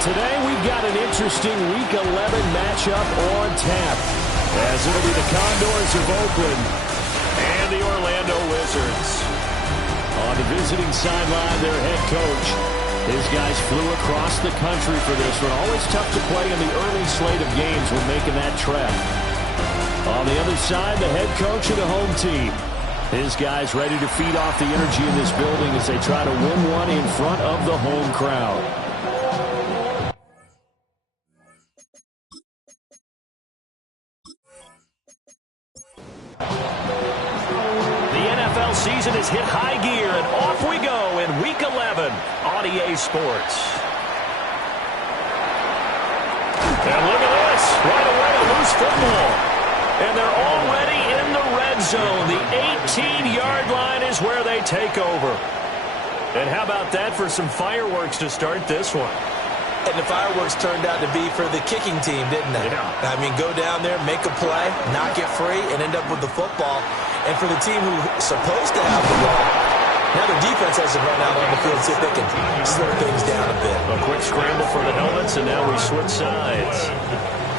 Today we've got an interesting Week 11 matchup on tap, as it'll be the Condors of Oakland and the Orlando Wizards. On the visiting sideline, their head coach. His guys flew across the country for this one. Always tough to play in the early slate of games when making that trek. On the other side, the head coach of the home team. His guys ready to feed off the energy in this building as they try to win one in front of the home crowd. Season has hit high gear, and off we go in Week 11 on EA Sports. And look at this. Right away, a loose football. And they're already in the red zone. The 18-yard line is where they take over. And how about that for some fireworks to start this one? And the fireworks turned out to be for the kicking team, didn't they? Yeah. I mean, go down there, make a play, knock it free, and end up with the football. And for the team who's supposed to have the ball, now the defense has to run out on the field, see if they can slow things down a bit. A quick scramble for the helmets, and now we switch sides.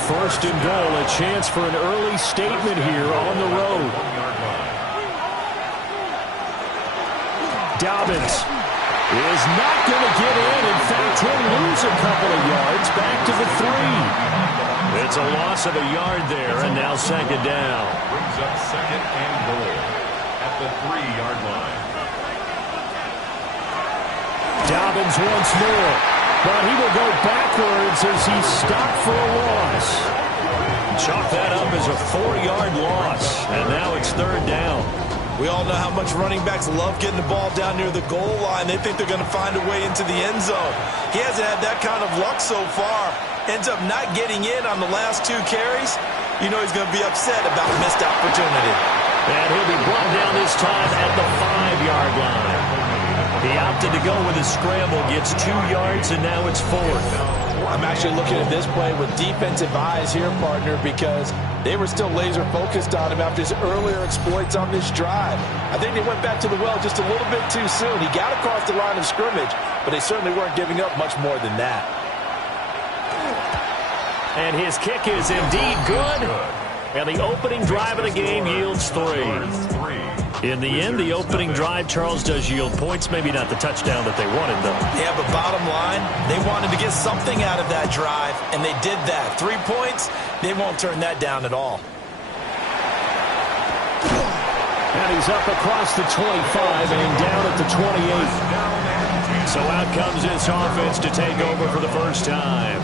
First and goal, a chance for an early statement here on the road. Dobbins is not going to get in. In fact, he'll lose a couple of yards back to the 3. It's a loss of a yard there, and now second down. Brings up second and goal at the 3-yard line. Dobbins once more, but he will go backwards as he's stopped for a loss. Chalk that up as a 4-yard loss, and now it's third down. We all know how much running backs love getting the ball down near the goal line. They think they're going to find a way into the end zone. He hasn't had that kind of luck so far. Ends up not getting in on the last 2 carries. You know he's going to be upset about a missed opportunity. And he'll be brought down this time at the 5-yard line. He opted to go with a scramble, gets 2 yards, and now it's 4th. I'm actually looking at this play with defensive eyes here, partner, because they were still laser focused on him after his earlier exploits on this drive. I think they went back to the well just a little bit too soon. He got across the line of scrimmage, but they certainly weren't giving up much more than that. And his kick is indeed good. And the opening drive of the game yields 3. In the end, the opening drive, Charles, does yield points. Maybe not the touchdown that they wanted, though. Yeah, but bottom line, they wanted to get something out of that drive, and they did that. 3 points, they won't turn that down at all. And he's up across the 25 and down at the 28. So out comes this offense to take over for the first time.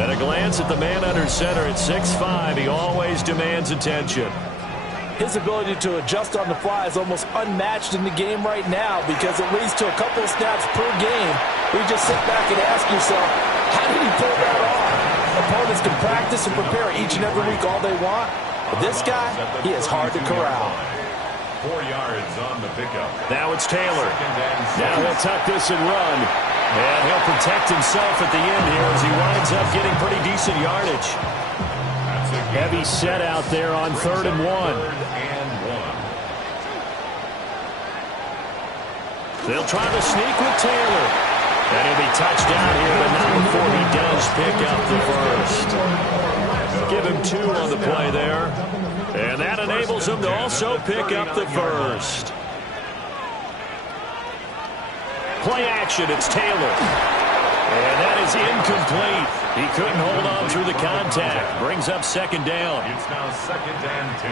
At a glance at the man under center at 6'5", he always demands attention. His ability to adjust on the fly is almost unmatched in the game right now because it leads to a couple of snaps per game where you just sit back and ask yourself, how did he pull that off? Opponents can practice and prepare each and every week all they want, but this guy, he is hard to corral. 4 yards on the pickup. Now it's Taylor. Now he'll tuck this and run. And he'll protect himself at the end here as he winds up getting pretty decent yardage. Heavy set out there on 3rd and 1. They'll try to sneak with Taylor. And he'll be touched down here, but not before he does pick up the first. Give him 2 on the play there. And that enables him to also pick up the first. Play action, it's Taylor. And that is incomplete. He couldn't hold on through the contact. Brings up second down. It's now 2nd and 10.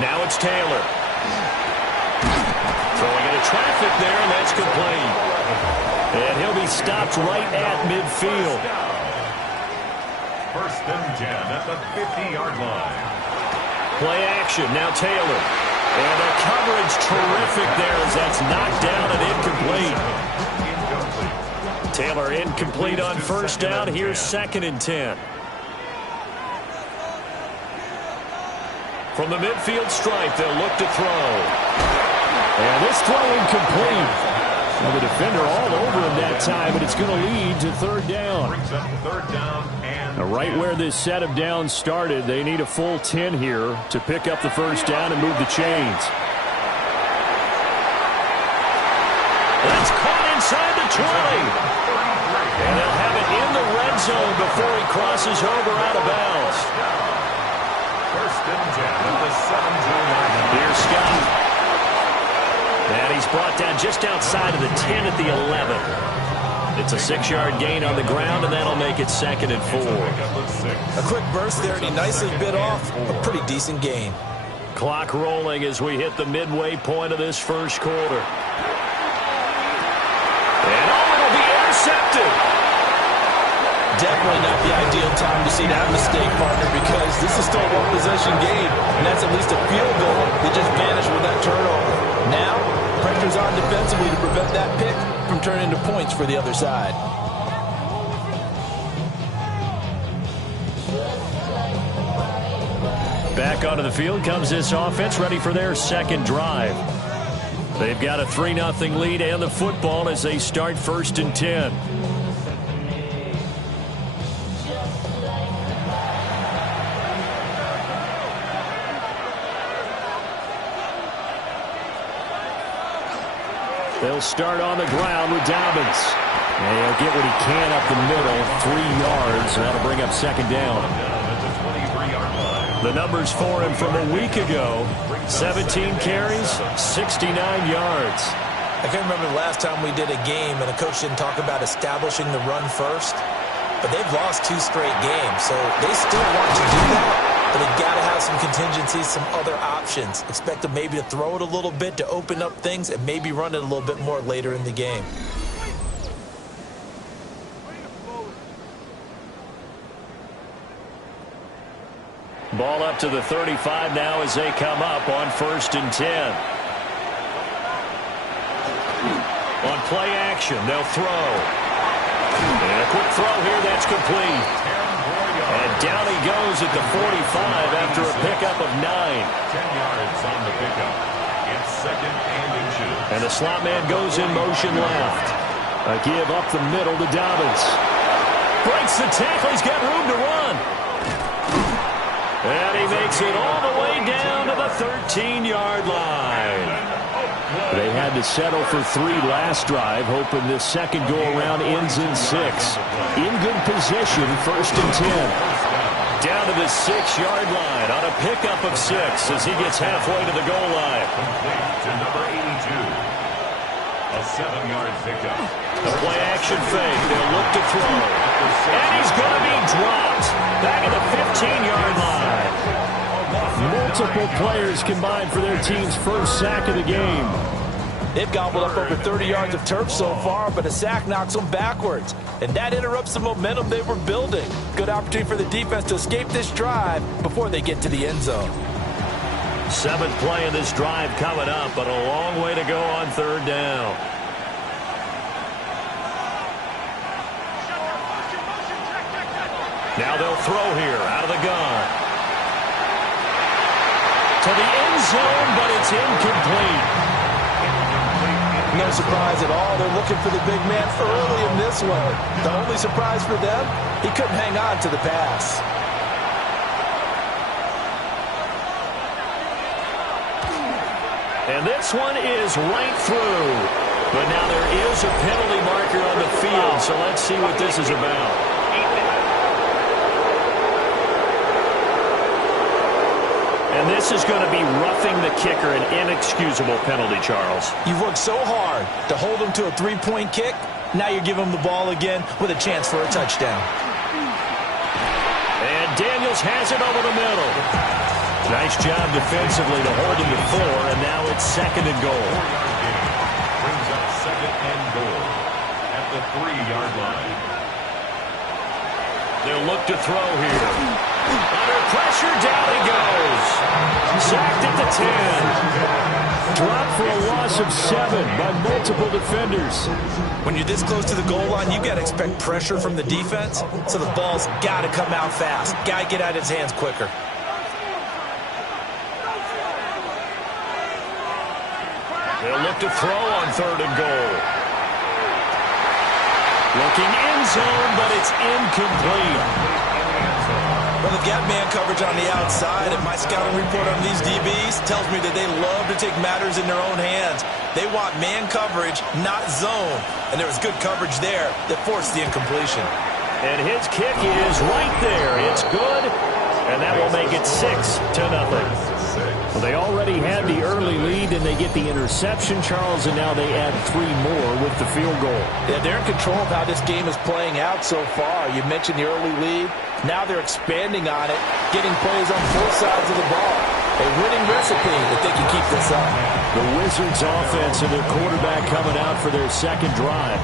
Now it's Taylor. Throwing into traffic there, and that's complete. And he'll be stopped right at midfield. 1st and 10 at the 50-yard line. Play action, now Taylor. And the coverage terrific there as that's knocked down and incomplete. Taylor incomplete on first down. Here's 2nd and 10. From the midfield stripe, they'll look to throw. And this throw incomplete. Well, the defender all over him that time, but it's going to lead to 3rd down. Brings up 3rd down and Right where this set of downs started, they need a full 10 here to pick up the first down and move the chains. That's caught inside And they'll have it in the red zone before he crosses over out of bounds. First and 10 at the 17-yard line. Here's Scott. And he's brought down just outside of the 10 at the 11. It's a 6-yard gain on the ground, and that'll make it 2nd and 4. A quick burst there, and he nicely bit off a pretty decent gain. Clock rolling as we hit the midway point of this first quarter. And it'll be intercepted. Definitely not the ideal time to see that mistake, partner, because this is still a one-possession game, and that's at least a field goal that just vanished with that turnover. Now, pressure's on defensively to prevent that pick from turning into points for the other side. Back onto the field comes this offense, ready for their second drive. They've got a 3-0 lead and the football as they start 1st and 10. They'll start on the ground with Dobbins. And he'll get what he can up the middle, 3 yards, and that'll bring up 2nd down. The numbers for him from a week ago, 17 carries, 69 yards. I can't remember the last time we did a game and a coach didn't talk about establishing the run first, but they've lost 2 straight games, so they still want to do that. But they've got to have some contingencies, some other options. Expect them maybe to throw it a little bit to open up things and maybe run it a little bit more later in the game. Ball up to the 35 now as they come up on 1st and 10. On play action, they'll throw. And a quick throw here, that's complete. And down he goes at the 45 after a pickup of 9. 10 yards on the pickup. It's 2nd and 2. And the slot man goes in motion left. A give up the middle to Dobbins. Breaks the tackle. He's got room to run. And he makes it all the way down to the 13-yard line. They had to settle for 3 last drive, hoping this second go-around ends in 6. In good position, 1st and 10. Down to the 6-yard line on a pickup of 6 as he gets halfway to the goal line. Complete to number 82. A 7-yard pickup. The play-action fake. They'll look to throw. And he's going to be dropped. Back at the 15-yard line. Multiple players combined for their team's first sack of the game. They've gobbled up over 30 yards of turf so far, but a sack knocks them backwards. And that interrupts the momentum they were building. Good opportunity for the defense to escape this drive before they get to the end zone. 7th play of this drive coming up, but a long way to go on 3rd down. Now they'll throw here out of the gun. To the end zone, but it's incomplete. No surprise at all. They're looking for the big man early in this one. The only surprise for them, he couldn't hang on to the pass. And this one is right through. But now there is a penalty marker on the field, so let's see what this is about. And this is going to be roughing the kicker, an inexcusable penalty, Charles. You've worked so hard to hold him to a 3-point kick. Now you're giving him the ball again with a chance for a touchdown. And Daniels has it over the middle. Nice job defensively to hold him to 4, and now it's 2nd and goal. Brings up 2nd and goal at the 3-yard line. They'll look to throw here. Under pressure, down he goes. Sacked at the 10. Dropped for a loss of 7 by multiple defenders. When you're this close to the goal line, you got to expect pressure from the defense, so the ball's got to come out fast. Got to get out of his hands quicker. They'll look to throw on 3rd and goal. Looking end zone, but it's incomplete. Well, they've got man coverage on the outside, and my scouting report on these DBs tells me that they love to take matters in their own hands. They want man coverage, not zone. And there was good coverage there that forced the incompletion. And his kick is right there. It's good, and that will make it 6-0. Well, they already had the early lead, and they get the interception, Charles, and now they add 3 more with the field goal. Yeah, they're in control of how this game is playing out so far. You mentioned the early lead. Now they're expanding on it, getting plays on both sides of the ball. A winning recipe if they can keep this up. The Wizards offense and their quarterback coming out for their second drive.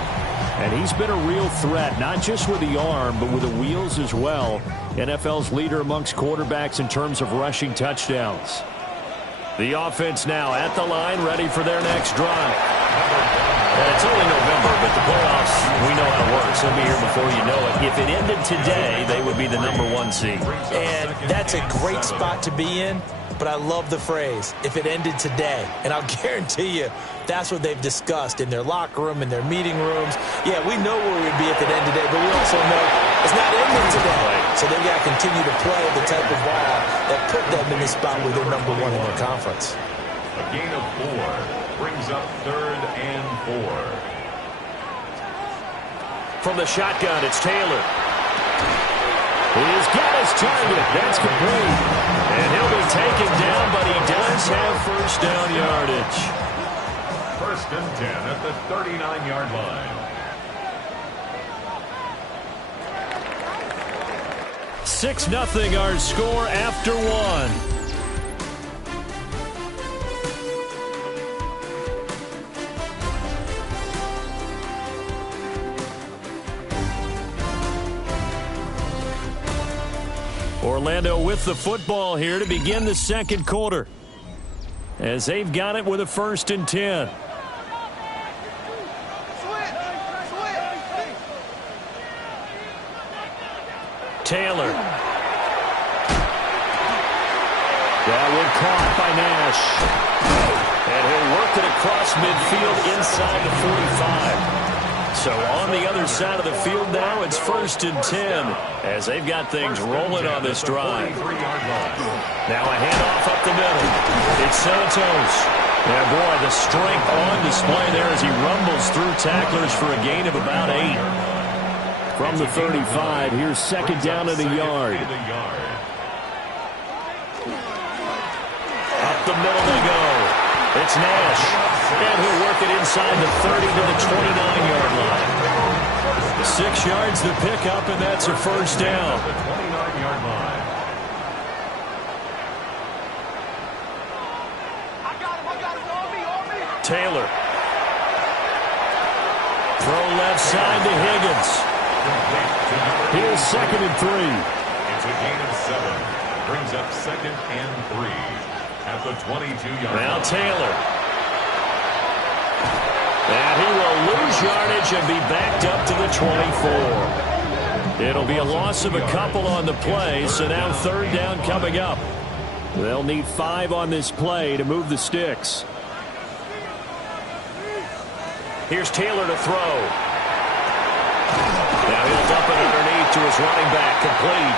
And he's been a real threat, not just with the arm, but with the wheels as well. NFL's leader amongst quarterbacks in terms of rushing touchdowns. The offense now at the line, ready for their next drive. And it's only November, but the playoffs, we know how it works. They'll be here before you know it. If it ended today, they would be the #1 seed. And that's a great spot to be in, but I love the phrase, if it ended today. And I'll guarantee you, that's what they've discussed in their locker room, in their meeting rooms. Yeah, we know where we'd be if it ended today, but we also know it's not ending today. So they've got to continue to play the type of ball that put them in this spot where they're #1 in their conference. A gain of 4 brings up 3rd and 4. From the shotgun, it's Taylor. He's got his target. That's complete. And he'll be taken down, but he does have first down yardage. 1st and 10 at the 39-yard line. 6-0 our score after 1. Orlando with the football here to begin the second quarter, as they've got it with a 1st and 10. Taylor. That one caught by Nash. And he'll work it across midfield inside the 45. So on the other side of the field now, it's 1st and 10 as they've got things rolling on this drive. Now a handoff up the middle. It's Santos. Yeah, boy, the strength on display there as he rumbles through tacklers for a gain of about 8. From the 35, here's 2nd down and a yard. Up the middle they go. It's Nash. And he'll work it inside the 30 to the 29-yard line. 6 yards to pick up, and that's a first down. The 29-yard line. Taylor. Throw left side to Higgins. Here's 2nd and 3. It's a gain of 7. Brings up 2nd and 3 at the 22-yard line. Now Taylor. And he will lose yardage and be backed up to the 24. It'll be a loss of a couple on the play, so now 3rd down coming up. They'll need 5 on this play to move the sticks. Here's Taylor to throw. Now he'll dump it underneath to his running back, complete.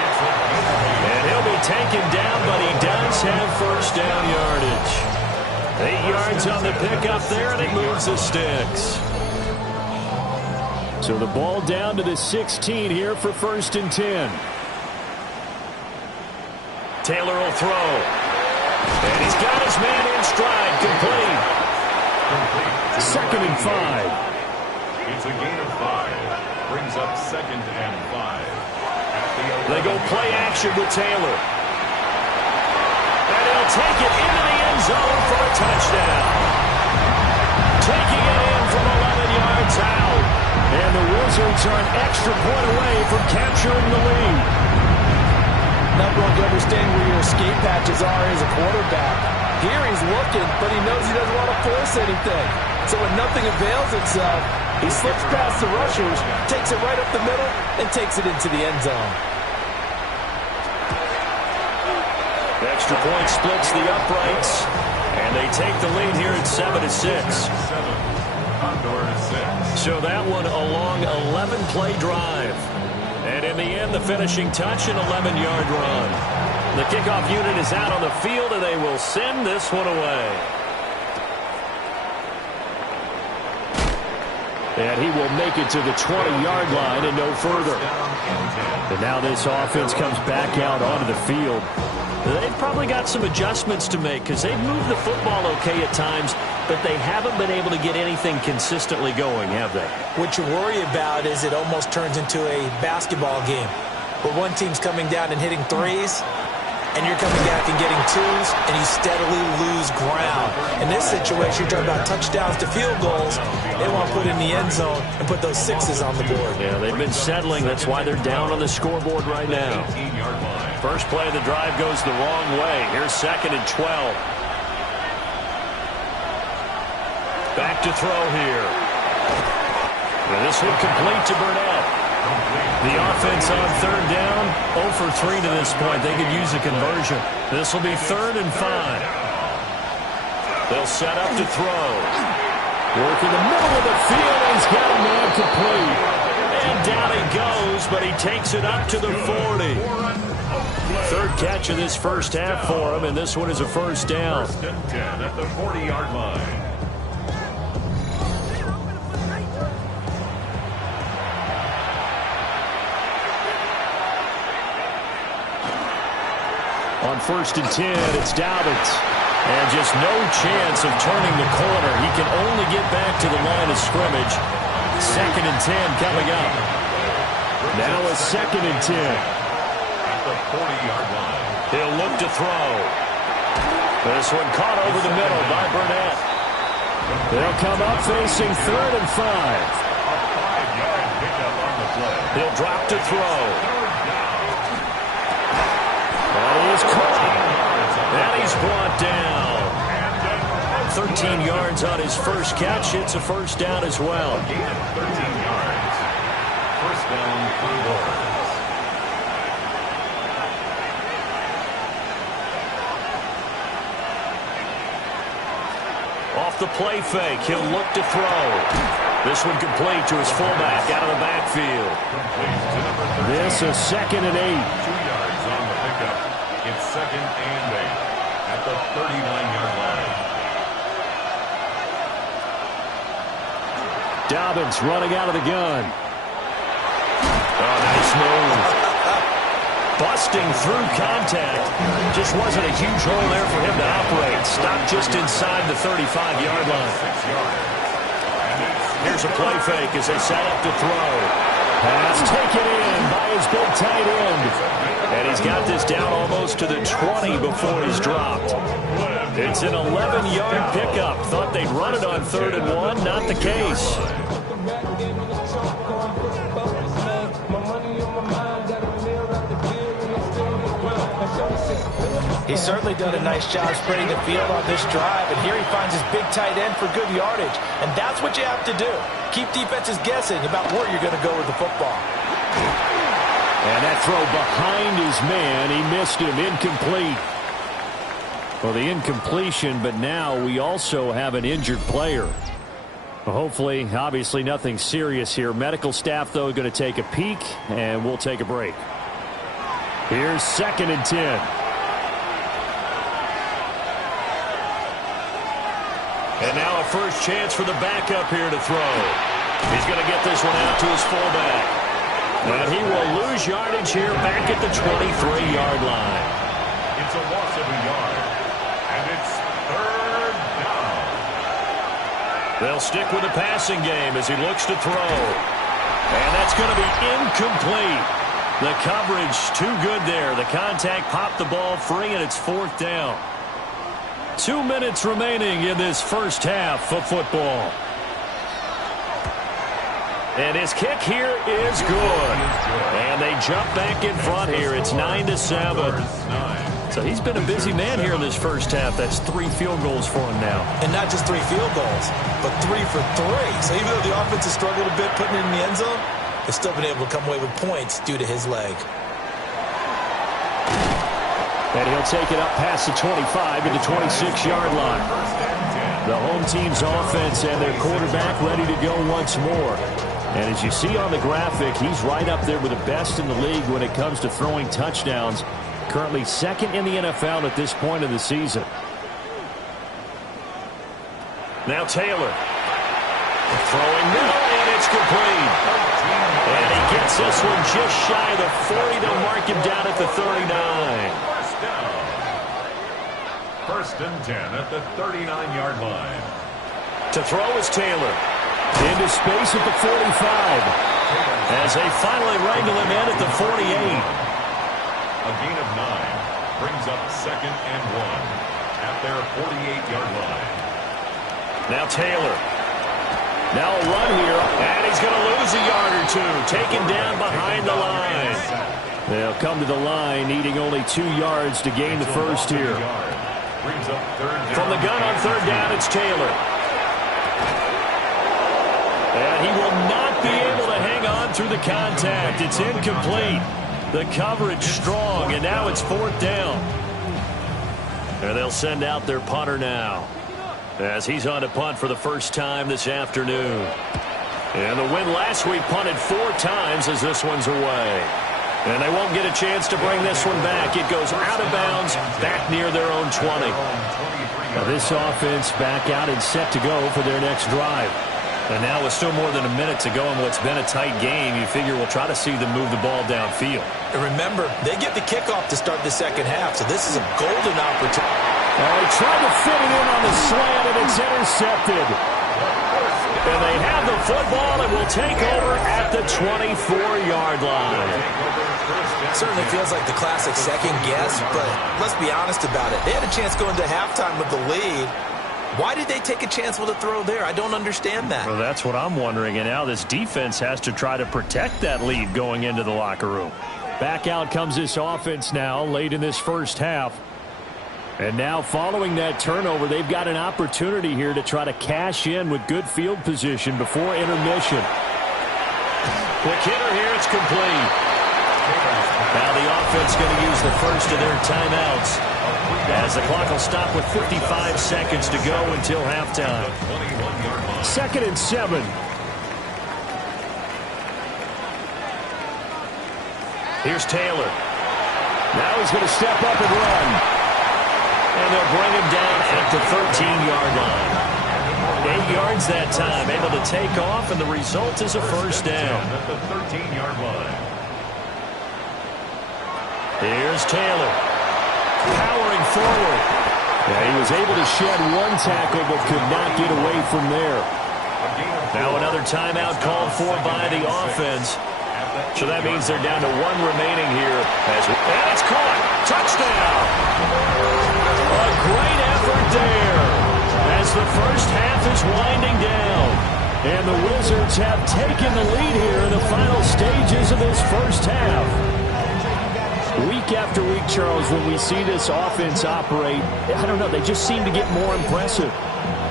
And he'll be taken down, but he does have first down yardage. 8 yards on the pickup there, and it moves the sticks. So the ball down to the 16 here for 1st and 10. Taylor will throw. And he's got his man in stride, complete. 2nd and 5. It's a gain of 5. Brings up 2nd and 5. They go play action with Taylor. And he'll take it into the end zone for a touchdown. Taking it in from 11 yards out. And the Wizards are an extra point away from capturing the lead. Not going to understand where your escape patches are as a quarterback. Here he's looking, but he knows he doesn't want to force anything. So when nothing avails itself, he slips past the rushers, takes it right up the middle, and takes it into the end zone. The extra point splits the uprights, and they take the lead here at 7-6. Condors 6. So that one a long 11-play drive. And in the end, the finishing touch, an 11-yard run. The kickoff unit is out on the field, and they will send this one away. And he will make it to the 20-yard line and no further. And now this offense comes back out onto the field. They've probably got some adjustments to make because they've moved the football okay at times, but they haven't been able to get anything consistently going, have they? What you worry about is it almost turns into a basketball game where one team's coming down and hitting threes, and you're coming back and getting twos, and you steadily lose ground. In this situation, you're talking about touchdowns to field goals. They want to put in the end zone and put those sixes on the board. Yeah, they've been settling. That's why they're down on the scoreboard right now. First play of the drive goes the wrong way. Here's 2nd and 12. Back to throw here. And this one complete to Burnett. The offense on 3rd down, 0 for 3 to this point. They could use a conversion. This will be 3rd and 5. They'll set up to throw. Work in the middle of the field. He's got a man complete. And down he goes, but he takes it up to the 40. 3rd catch of this first half for him, and this one is a first down. 1st and 10 at the 40-yard line. On 1st and 10, it's Dobbins. And just no chance of turning the corner. He can only get back to the line of scrimmage. 2nd and 10 coming up. Now a 2nd and 10. At the 40-yard line. He'll look to throw. This one caught over the middle by Burnett. They'll come up facing 3rd and 5. A 5-yard pickup on the play. He'll drop to throw. And he is caught. And he's brought down. 13 yards on his first catch. It's a first down as well. 13 yards. First down, Condors. Off the play fake, he'll look to throw. This one complete to his fullback out of the backfield. This is 2nd and 8. 2 yards on the pickup. It's 2nd and 8 at the 39-yard line. Dobbins running out of the gun. Oh, nice move. Busting through contact. Just wasn't a huge hole there for him to operate. Stopped just inside the 35-yard line. 6 yards. Here's a play fake as they set up to throw. Pass taken in by his big tight end. And he's got this down almost to the 20 before he's dropped. It's an 11-yard pickup. Thought they'd run it on 3rd and 1. Not the case. He's certainly done a nice job spreading the field on this drive, and here he finds his big tight end for good yardage. And that's what you have to do. Keep defenses guessing about where you're going to go with the football. And that throw behind his man, he missed him, incomplete. Well, the incompletion, but now we also have an injured player. Well, hopefully, obviously nothing serious here. Medical staff, though, going to take a peek, and we'll take a break. Here's 2nd and 10. And now a first chance for the backup here to throw. He's going to get this one out to his fullback. And he will lose yardage here back at the 23-yard line. It's a loss of a yard. And it's 3rd down. They'll stick with the passing game as he looks to throw. And that's going to be incomplete. The coverage too good there. The contact popped the ball free, and it's 4th down. 2 minutes remaining in this first half of football. And his kick here is good. And they jump back in front here. It's 9-7. So he's been a busy man here in this first half. That's 3 field goals for him now. And not just 3 field goals, but 3 for 3. So even though the offense has struggled a bit putting it in the end zone, they've still been able to come away with points due to his leg. And he'll take it up past the 25 to the 26-yard line. The home team's offense and their quarterback ready to go once more. And as you see on the graphic, he's right up there with the best in the league when it comes to throwing touchdowns. Currently second in the NFL at this point of the season. Now Taylor. Throwing middle, and it's complete. And he gets this one just shy of the 40. They'll mark him down at the 39. First down. First and 10 at the 39-yard line. To throw is Taylor. Into space at the 45. As they finally wrangle him in at the 48. A gain of 9 brings up second and 1 at their 48-yard line. Now Taylor. Now a run here, and he's going to lose a yard or two. Taken down behind the line. They'll come to the line, needing only 2 yards to gain the first here. From the gun on third down, it's Taylor. And he will not be able to hang on through the contact. It's incomplete. The coverage strong, and now it's fourth down. And they'll send out their punter now, as he's on to punt for the first time this afternoon. And the win last week punted 4 times as this one's away. And they won't get a chance to bring this one back. It goes out of bounds, back near their own 20. Now this offense back out and set to go for their next drive. And now with still more than a minute to go in what's been a tight game, you figure we'll try to see them move the ball downfield. And remember, they get the kickoff to start the second half, so this is a golden opportunity. He tried to fit it in on the slant, and it's intercepted. And they have the football and will take over at the 24-yard line. Certainly feels like the classic second guess, but let's be honest about it. They had a chance going into halftime with the lead. Why did they take a chance with a throw there? I don't understand that. Well, that's what I'm wondering. And now this defense has to try to protect that lead going into the locker room. Back out comes this offense now late in this first half. And now following that turnover, they've got an opportunity here to try to cash in with good field position before intermission. Quick hitter here, it's complete. Now the offense going to use the first of their timeouts, as the clock will stop with 55 seconds to go until halftime. 2nd and 7. Here's Taylor. Now he's going to step up and run. And they'll bring him down at the 13-yard line. 8 yards that time, able to take off, and the result is a first down. At the 13-yard line. Here's Taylor. Powering forward. Yeah, he was able to shed one tackle, but could not get away from there. Now another timeout called for by the offense. So that means they're down to 1 remaining here. And it's caught. Touchdown. A great effort there as the first half is winding down. And the Wizards have taken the lead here in the final stages of this first half. Week after week, Charles, when we see this offense operate, I don't know, they just seem to get more impressive.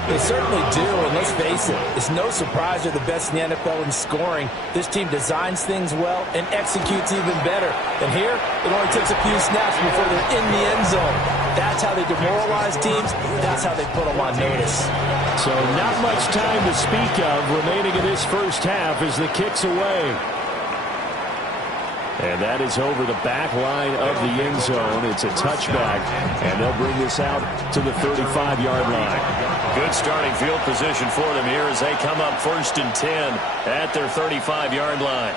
They certainly do, and let's face it, it's no surprise they're the best in the NFL in scoring. This team designs things well and executes even better. And here, it only takes a few snaps before they're in the end zone. That's how they demoralize teams. That's how they put them on notice. So not much time to speak of remaining in this first half as the kick's away. And that is over the back line of the end zone. It's a touchback, and they'll bring this out to the 35-yard line. Good starting field position for them here as they come up 1st and 10 at their 35-yard line.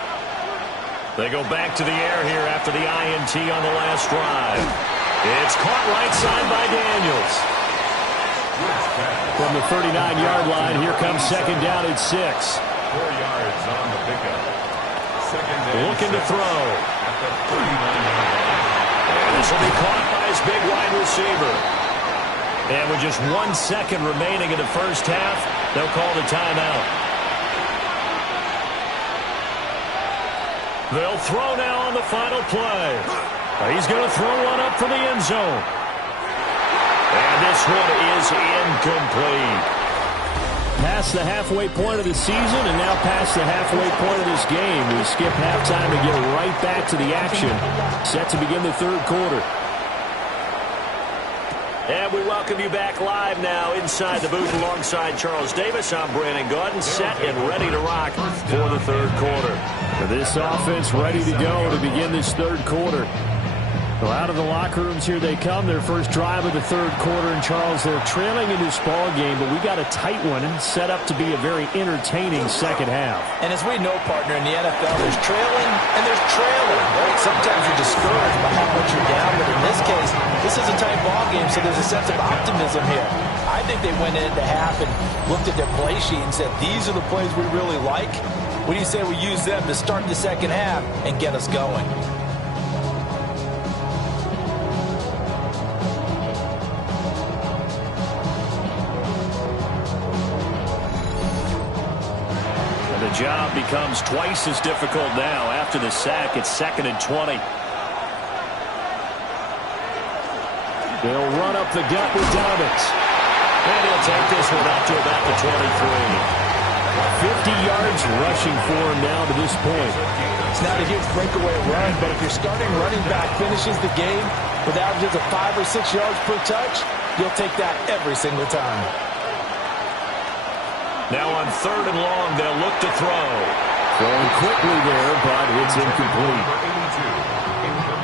They go back to the air here after the INT on the last drive. It's caught right side by Daniels. From the 39-yard line, here comes 2nd down at 6. 4 yards on the pickup. Looking to throw. And this will be caught by his big wide receiver. And with just 1 second remaining in the first half, they'll call the timeout. They'll throw now on the final play. He's going to throw one up for the end zone. And this one is incomplete. Past the halfway point of the season and now past the halfway point of this game. We skip halftime and get right back to the action. Set to begin the third quarter. And we welcome you back live now inside the booth alongside Charles Davis. I'm Brandon Gaudin, set and ready to rock for the third quarter. This offense ready to go to begin this third quarter. Well, out of the locker rooms, here they come. Their first drive of the third quarter. And, Charles, they're trailing in this ball game, but we got a tight one set up to be a very entertaining second half. And as we know, partner, in the NFL, there's trailing and there's trailing. Right? Sometimes you're discouraged by how much you're down, but in this case, this is a tight ball game, so there's a sense of optimism here. I think they went into half and looked at their play sheet and said, these are the plays we really like. What do you say we use them to start the second half and get us going? The job becomes twice as difficult now after the sack. It's 2nd and 20. They'll run up the gut with Dobbins. And he'll take this one up to about the 23. 50 yards rushing for him now to this point. It's not a huge breakaway run, but if your starting running back finishes the game with averages of 5 or 6 yards per touch, you'll take that every single time. Now on 3rd and long, they'll look to throw. Going quickly there, but it's incomplete.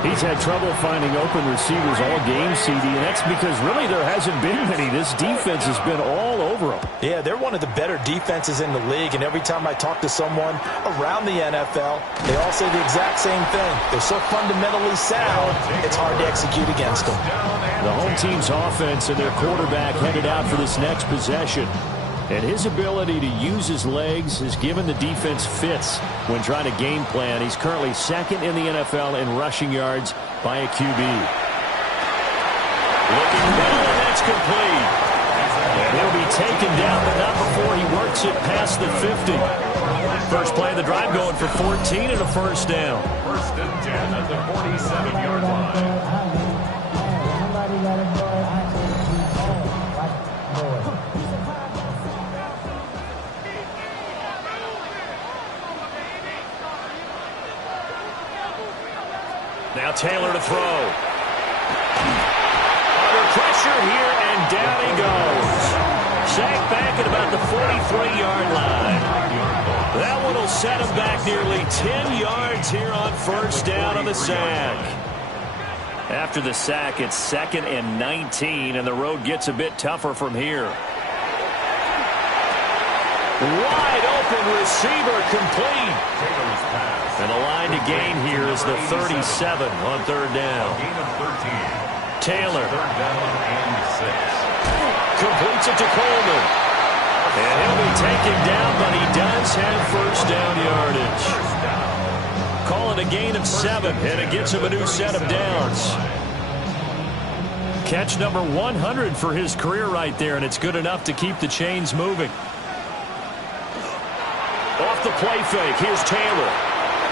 He's had trouble finding open receivers all game, CD, and that's because really there hasn't been many. This defense has been all over them. Yeah, they're one of the better defenses in the league, and every time I talk to someone around the NFL, they all say the exact same thing. They're so fundamentally sound, it's hard to execute against them. The home team's offense and their quarterback headed out for this next possession. And his ability to use his legs has given the defense fits when trying to game plan. He's currently 2nd in the NFL in rushing yards by a QB. Looking middle, and that's complete. And he'll be taken down, but not before he works it past the 50. First play of the drive going for 14 and a first down. 1st and 10 at the 47-yard line. Now Taylor to throw. Under pressure here, and down he goes. Sacked back at about the 43-yard line. That one will set him back nearly 10 yards here on first down on the sack. After the sack, it's 2nd and 19, and the road gets a bit tougher from here. Wide open receiver, complete. And the line to gain here is the 37 on 3rd down. Gain of 13. Taylor 3rd down and 6. completes it to Coleman. And he'll be taken down, but he does have first down yardage. Call it a gain of 7, and it gets him a new set of downs. Catch number 100 for his career right there, and it's good enough to keep the chains moving. Off the play fake, here's Taylor.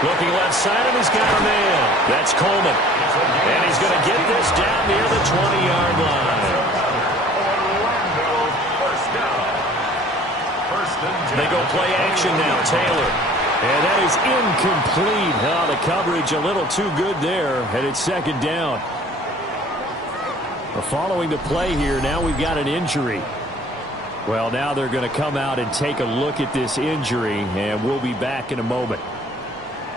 Looking left side, and he's got a man. That's Coleman. And he's going to get this down near the 20-yard line. They go play action now, Taylor. And that is incomplete. Oh, the coverage a little too good there, and it's 2nd down. Following the play here, now we've got an injury. Well, now they're going to come out and take a look at this injury, and we'll be back in a moment.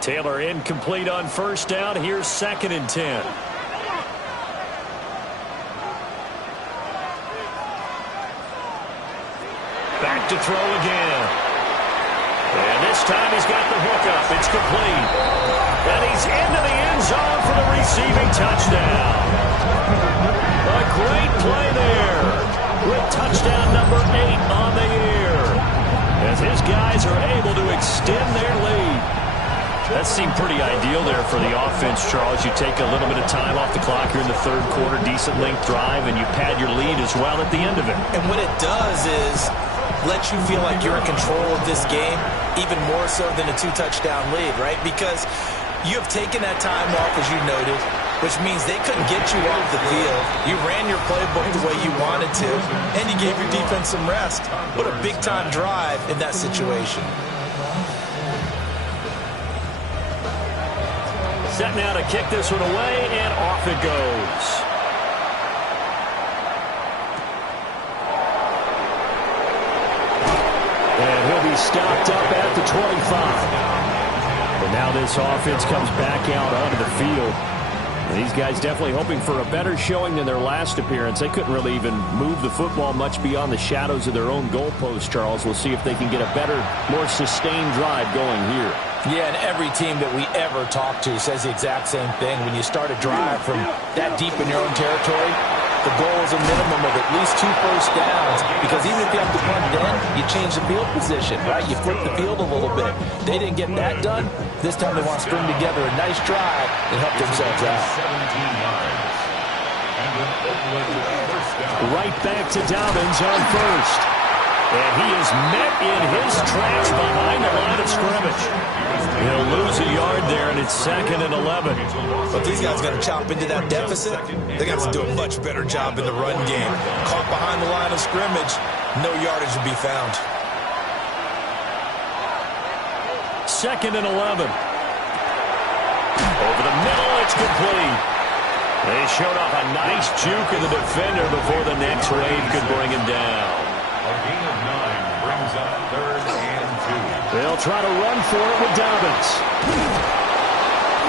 Taylor incomplete on first down. Here's 2nd and 10. Back to throw again. And this time he's got the hook up. It's complete. And he's into the end zone for the receiving touchdown. A great play there with touchdown number 8 on the year, as his guys are able to extend their lead. That seemed pretty ideal there for the offense, Charles. You take a little bit of time off the clock here in the third quarter, decent length drive, and you pad your lead as well at the end of it. And what it does is let you feel like you're in control of this game, even more so than a 2-touchdown lead, right? Because you have taken that time off, as you noted, which means they couldn't get you off the field. You ran your playbook the way you wanted to, and you gave your defense some rest. What a big-time drive in that situation. Set now to kick this one away, and off it goes. picked up at the 25. And now this offense comes back out onto the field. And these guys definitely hoping for a better showing than their last appearance. They couldn't really even move the football much beyond the shadows of their own goalpost, Charles. We'll see if they can get a better, more sustained drive going here. Yeah, and every team that we ever talk to says the exact same thing. When you start a drive from that deep in your own territory, the goal is a minimum of at least 2 first downs, because even if you have to punt then, you change the field position, right? You flip the field a little bit. They didn't get that done. This time they want to string together a nice drive and help themselves out. 17 yards. And an Oakland first down. Right back to Dobbins on first. And he is met in his tracks behind the line of scrimmage. He'll lose a yard there, and it's 2nd and 11. But these guys got to chop into that deficit. They got to do a much better job in the run game. Caught behind the line of scrimmage, no yardage to be found. 2nd and 11. Over the middle, it's complete. They showed off a nice juke of the defender before the next wave could bring him down. A gain of 9 brings up 3rd and 2. They'll try to run for it with Dobbins.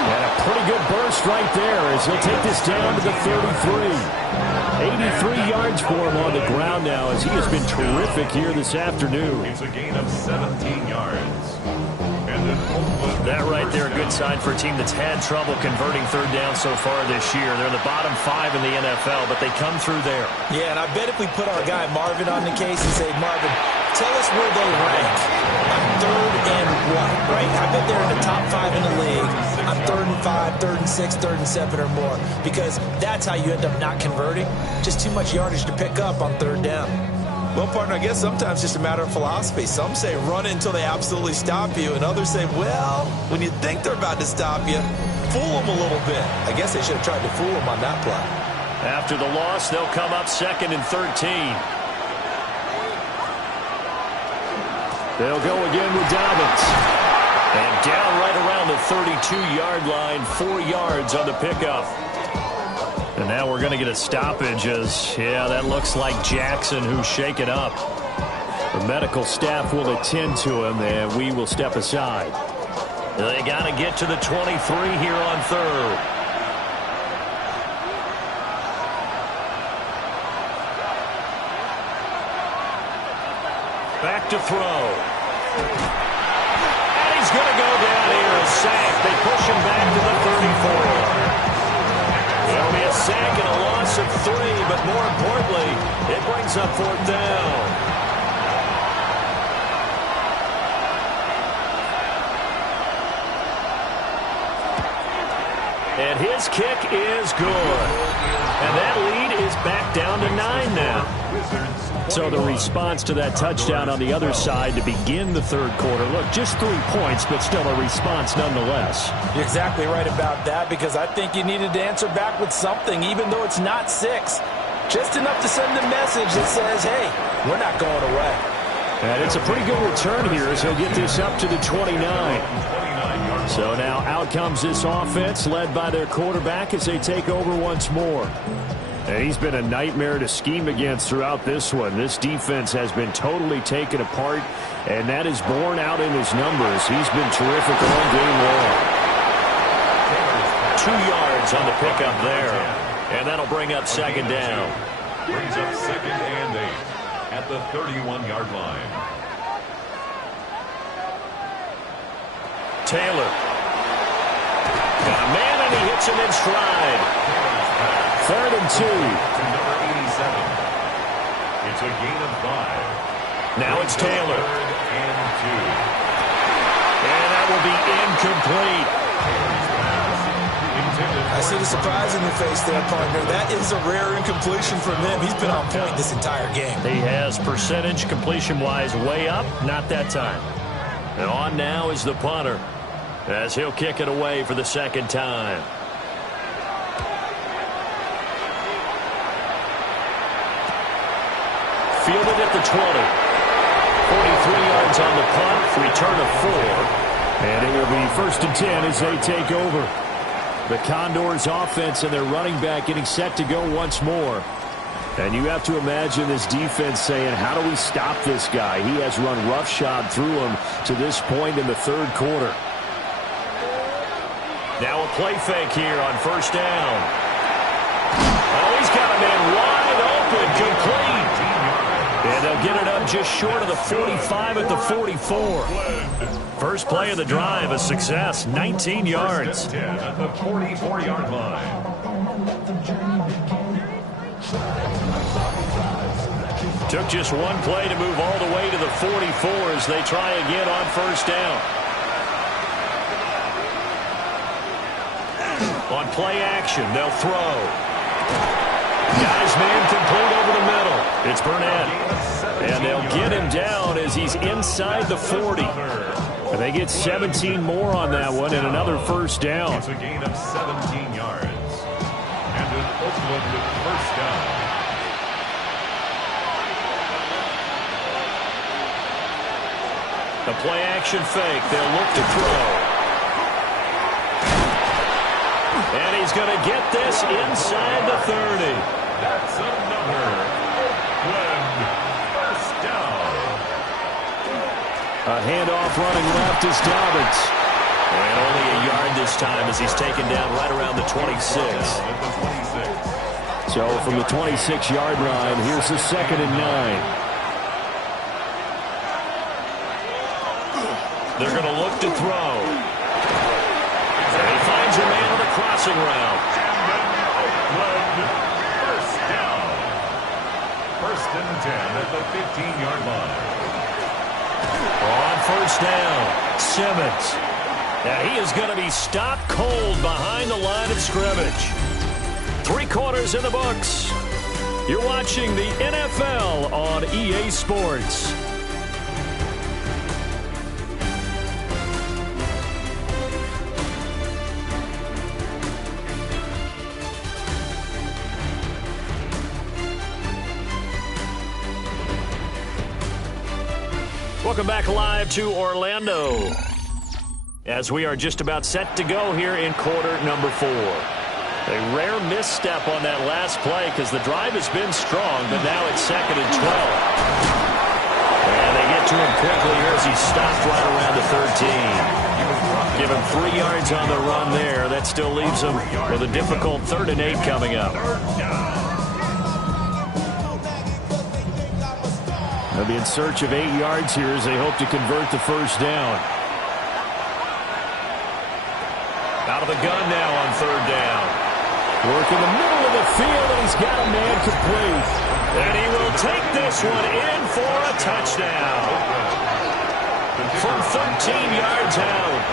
And a pretty good burst right there as he'll take this down to the 33. 83 yards for him on the ground now as he has been terrific here this afternoon. It's a gain of 17 yards. That right there, a good sign for a team that's had trouble converting third down so far this year. They're in the bottom 5 in the NFL, but they come through there. Yeah, and I bet if we put our guy Marvin on the case and say, Marvin, tell us where they rank on 3rd and 1, right? I bet they're in the top 5 in the league on 3rd and 5, 3rd and 6, 3rd and 7 or more, because that's how you end up not converting. Just too much yardage to pick up on 3rd down. Well, partner, I guess sometimes it's just a matter of philosophy. Some say run until they absolutely stop you, and others say, well, when you think they're about to stop you, fool them a little bit. I guess they should have tried to fool them on that play. After the loss, they'll come up 2nd and 13. They'll go again with Dobbins. And down right around the 32-yard line, 4 yards on the pickup. And now we're going to get a stoppage as, yeah, that looks like Jackson who's shaken up. The medical staff will attend to him, and we will step aside. They got to get to the 23 here on 3rd. Back to throw. And he's going to go down here, a sack. They push him back to the 34. It'll be a sack and a loss of 3, but more importantly, it brings up 4th down. And his kick is good. And that lead is back down to 9 now. So the response to that touchdown on the other side to begin the 3rd quarter. Look, just 3 points, but still a response nonetheless. You're exactly right about that, because I think you needed to answer back with something, even though it's not 6. Just enough to send a message that says, hey, we're not going away. And it's a pretty good return here as he'll get this up to the 29. So now out comes this offense led by their quarterback as they take over once more. And he's been a nightmare to scheme against throughout this one. This defense has been totally taken apart, and that is borne out in his numbers. He's been terrific all game long. 2 yards on the pickup there, and that'll bring up 2nd down. Brings up 2nd and 8 at the 31-yard line. Taylor. Got a man, and he hits him in stride. 3rd and 2. To number 87. It's a gain of 5. Now it's Taylor. 3rd and 2. And that will be incomplete. I see the surprise in your face there, partner. That is a rare incompletion from him. He's been on point this entire game. He has percentage completion-wise way up, not that time. And on now is the punter as he'll kick it away for the 2nd time. Fielded at the 20. 43 yards on the punt, return of 4. And it will be 1st and 10 as they take over. The Condors offense and their running back getting set to go once more. And you have to imagine this defense saying, how do we stop this guy? He has run roughshod through him to this point in the third quarter. Now a play fake here on first down. Oh, he's got a man wide open, complete. And they'll get it up just short of the 45 at the 44. First play of the drive, a success, 19 yards. 10 at the 44-yard line. Took just one play to move all the way to the 44 as they try again on first down. On play action, they'll throw. Guys, man, complete over the middle. It's Burnett. And they'll get him down as he's inside the 40. And they get 17 more on that one and another first down. It's a gain of 17 yards. And an Oakland with first down. The play action fake. They'll look to throw. And he's going to get this inside the 30. That's another Oakland first down. A handoff running left is Dobbins. And only a yard this time as he's taken down right around the 26. So from the 26-yard line, here's the 2nd and 9. They're going to look to throw. And he finds a man on a crossing route. First down. First and 10 at the 15-yard line. On first down, Simmons. Now he is going to be stopped cold behind the line of scrimmage. 3 quarters in the books. You're watching the NFL on EA Sports. Welcome back live to Orlando as we are just about set to go here in quarter number 4. A rare misstep on that last play because the drive has been strong, but now it's 2nd and 12. And they get to him quickly here as he's stopped right around the 13. Give him 3 yards on the run there. That still leaves him with a difficult 3rd and 8 coming up. They'll be in search of 8 yards here as they hope to convert the first down. Out of the gun now on 3rd down. Work in the middle of the field, and he's got a man complete. And he will take this one in for a touchdown. From 13 yards out.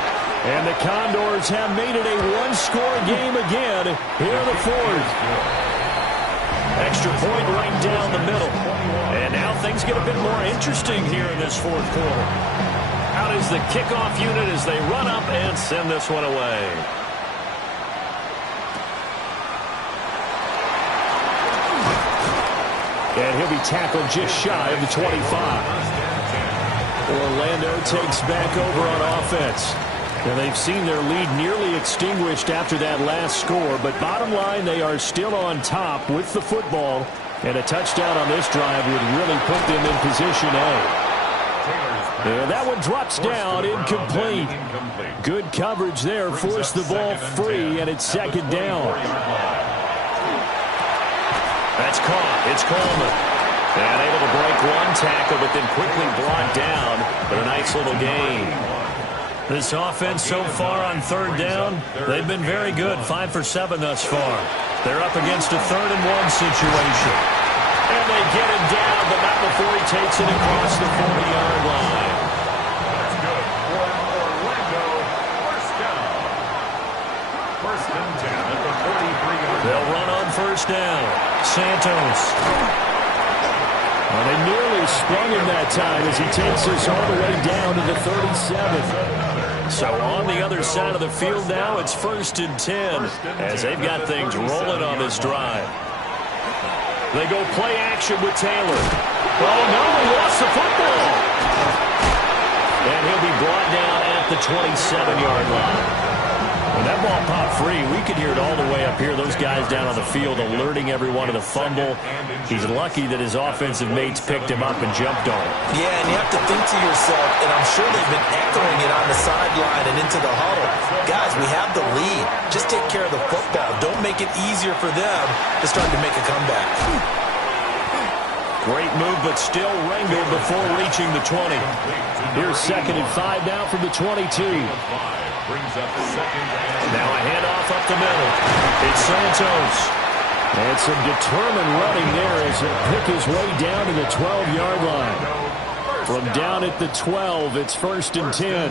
And the Condors have made it a one-score game again here in the 4th. Extra point right down the middle. And now things get a bit more interesting here in this 4th quarter. Out is the kickoff unit as they run up and send this one away. And he'll be tackled just shy of the 25. Orlando takes back over on offense. And they've seen their lead nearly extinguished after that last score. But bottom line, they are still on top with the football. And a touchdown on this drive would really put them in position A. And that one drops down, incomplete. Good coverage there, forced the ball free, and it's 2nd down. That's caught. It's Coleman. And able to break one tackle, but then quickly brought down. But a nice little gain. This offense so far on 3rd down, they've been very good. 5 for 7 thus far. They're up against a 3rd and 1 situation. And they get him down, but not before he takes it across the 40-yard line. That's good for Orlando. First down. First and 10 at the 43-yard line. They'll run on first down. Santos. Well, they nearly sprung him that time as he takes us all the way down to the 37. So on the other side of the field now, it's 1st and 10 as they've got things rolling on this drive. They go play action with Taylor. Oh, no, he lost the football. And he'll be brought down at the 27-yard line. When that ball popped free, we could hear it all the way up here. Those guys down on the field alerting everyone of the fumble. He's lucky that his offensive mates picked him up and jumped on him. Yeah, and you have to think to yourself, and I'm sure they've been echoing it on the sideline and into the huddle. Guys, we have the lead. Just take care of the football. Don't make it easier for them to start to make a comeback. Great move, but still wrangled before reaching the 20. Here's 2nd and 5 now from the 22. Now a handoff up the middle. It's Santos. And some determined running there as he'll pick his way down to the 12-yard line. From down at the 12, it's 1st and 10.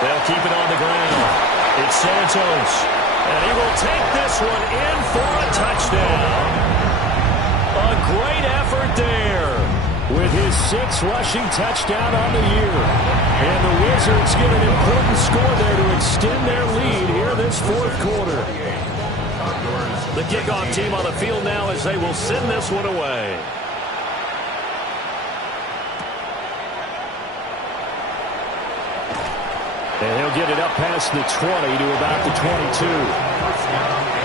They'll keep it on the ground. It's Santos. And he will take this one in for a touchdown. A great effort there with his 6th rushing touchdown on the year. And the Wizards get an important score there to extend their lead here this 4th quarter. The kickoff team on the field now as they will send this one away. And he'll get it up past the 20 to about the 22.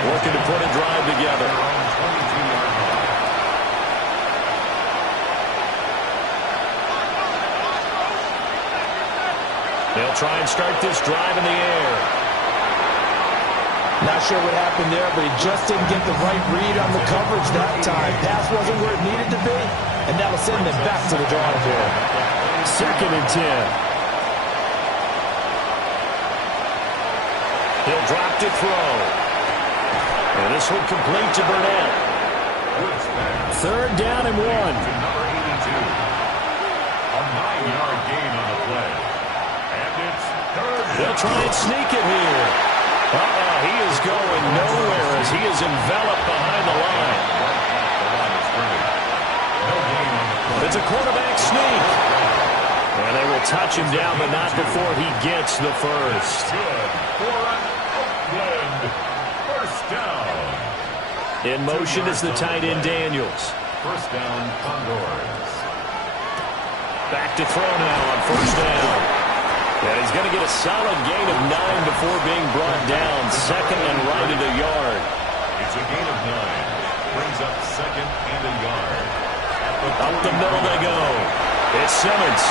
Working to put a drive together. They'll try and start this drive in the air. Not sure what happened there, but he just didn't get the right read on the coverage that time. Pass wasn't where it needed to be, and that'll send them back to the drawing board. 2nd and 10. He'll drop to throw. And this one complete to Burnett. 3rd down and 1. Number 82. A 9-yard gain on the play. And it's 3rd. They'll try and sneak it here. He is going nowhere as he is enveloped behind the line. It's a quarterback sneak. And they will touch him down, but not before he gets the first. Good for Oakland. 1st down. In motion is the tight end Daniels. 1st down, Condors. Back to throw now on 1st down. And he's going to get a solid gain of 9 before being brought down. 2nd and right at a yard. It's a gain of 9. Brings up 2nd and a yard. Up the middle they go. It's Simmons.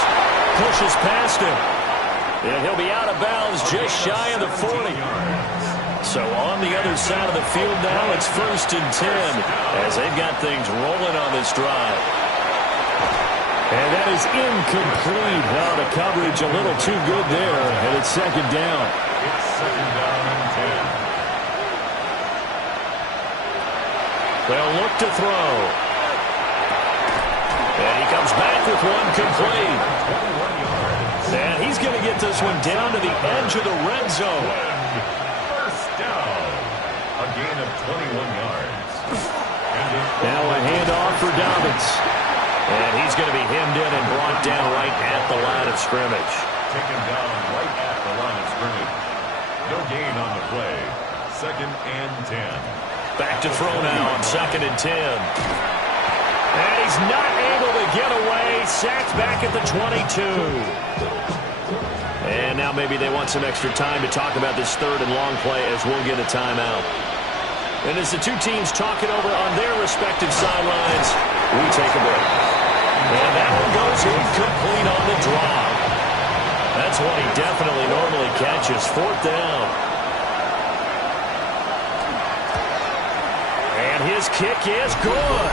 Pushes past him. And he'll be out of bounds just shy of the 40. So on the other side of the field now, it's 1st and 10 as they've got things rolling on this drive. And that is incomplete. Oh, the coverage a little too good there. And it's 2nd down. It's 2nd down and 10. They'll look to throw. And he comes back with one complete. And he's going to get this one down to the edge of the red zone. 1st down. A gain of 21 yards. Now a handoff for Dobbins. And he's going to be hemmed in and brought down right at the line of scrimmage. Taken down right at the line of scrimmage. No gain on the play. 2nd and 10. Back to throw now on 2nd and 10. And he's not able to get away. Sacked back at the 22. And now maybe they want some extra time to talk about this 3rd and long play as we'll get a timeout. And as the two teams talk it over on their respective sidelines, we take a break. And that one goes incomplete on the drop. That's one he definitely normally catches. 4th down. And his kick is good.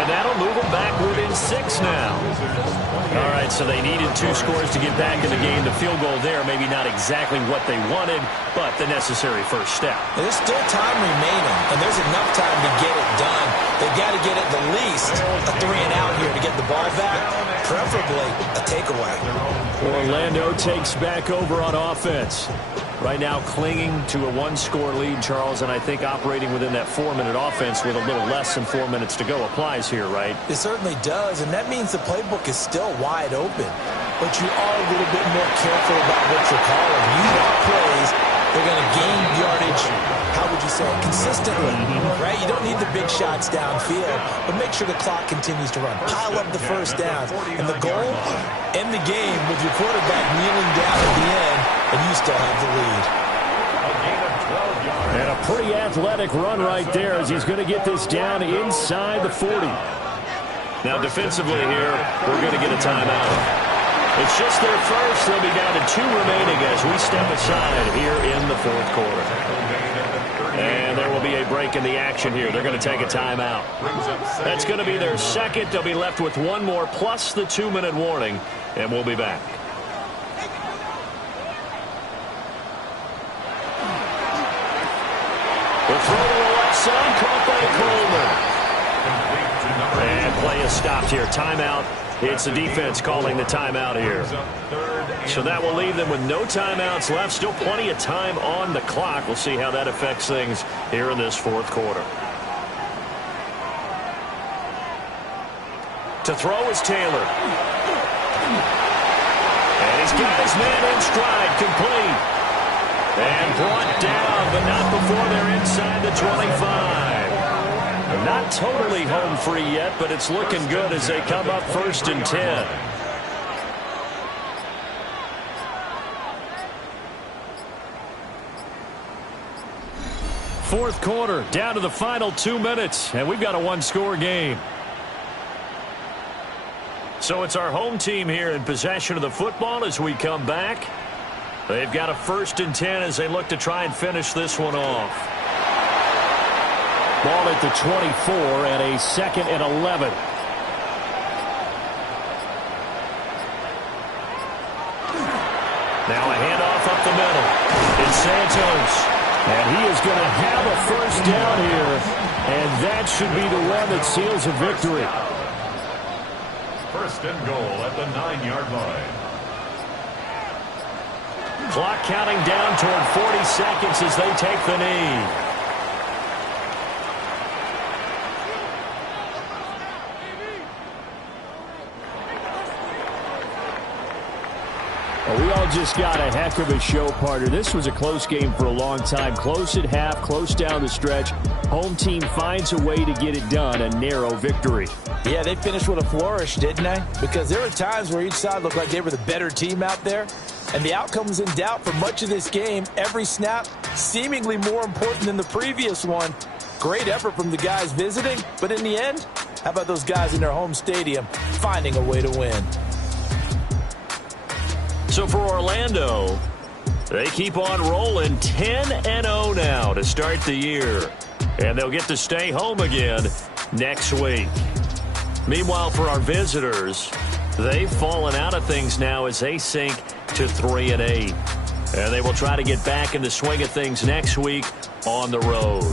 And that'll move them back within 6 now. All right, so they needed 2 scores to get back in the game. The field goal there, maybe not exactly what they wanted, but the necessary first step. There's still time remaining, and there's enough time to get it done. They've got to get at the least a 3 and out here to get the ball back, preferably a takeaway. Orlando takes back over on offense. Right now clinging to a 1-score lead, Charles, and I think operating within that 4-minute offense with a little less than 4 minutes to go applies here, right? It certainly does, and that means the playbook is still wide open. But you are a little bit more careful about what you're calling. You want plays, they're going to gain yardage, how would you say it, consistently, right? You don't need the big shots downfield, but make sure the clock continues to run. Pile up the first downs. And the goal, end the game with your quarterback kneeling down at the end and you still have the lead. A gain of 12 yards. And a pretty athletic run right there as he's going to get this down inside the 40. Now defensively here, we're going to get a timeout. It's just their first. They'll be down to 2 remaining as we step aside here in the fourth quarter. And there will be a break in the action here. They're going to take a timeout. That's going to be their second. They'll be left with 1 more plus the 2-minute warning, and we'll be back. The throw to the left side, caught by Coleman. And play is stopped here. Timeout. It's the defense calling the timeout here. So that will leave them with no timeouts left. Still plenty of time on the clock. We'll see how that affects things here in this fourth quarter. To throw is Taylor. And he's got his man in stride, complete. And brought down, but not before they're inside the 25. Not totally home free yet, but it's looking good as they come up 1st and 10. Fourth quarter, down to the final 2 minutes, and we've got a 1-score game. So it's our home team here in possession of the football as we come back. They've got a 1st and 10 as they look to try and finish this one off. Ball at the 24 and a 2nd and 11. Now a handoff up the middle. It's Santos. And he is going to have a 1st down here. And that should be the one that seals a victory. 1st and goal at the 9-yard line. Clock counting down toward 40 seconds as they take the knee. Well, we all just got a heck of a show, partner. This was a close game for a long time. Close at half, close down the stretch. Home team finds a way to get it done, a narrow victory. Yeah, they finished with a flourish, didn't they? Because there were times where each side looked like they were the better team out there. And the outcome was in doubt for much of this game. Every snap seemingly more important than the previous one. Great effort from the guys visiting. But in the end, how about those guys in their home stadium finding a way to win? So for Orlando, they keep on rolling 10-0 now to start the year. And they'll get to stay home again next week. Meanwhile, for our visitors, they've fallen out of things now as they sink to 3-8. And they will try to get back in the swing of things next week on the road.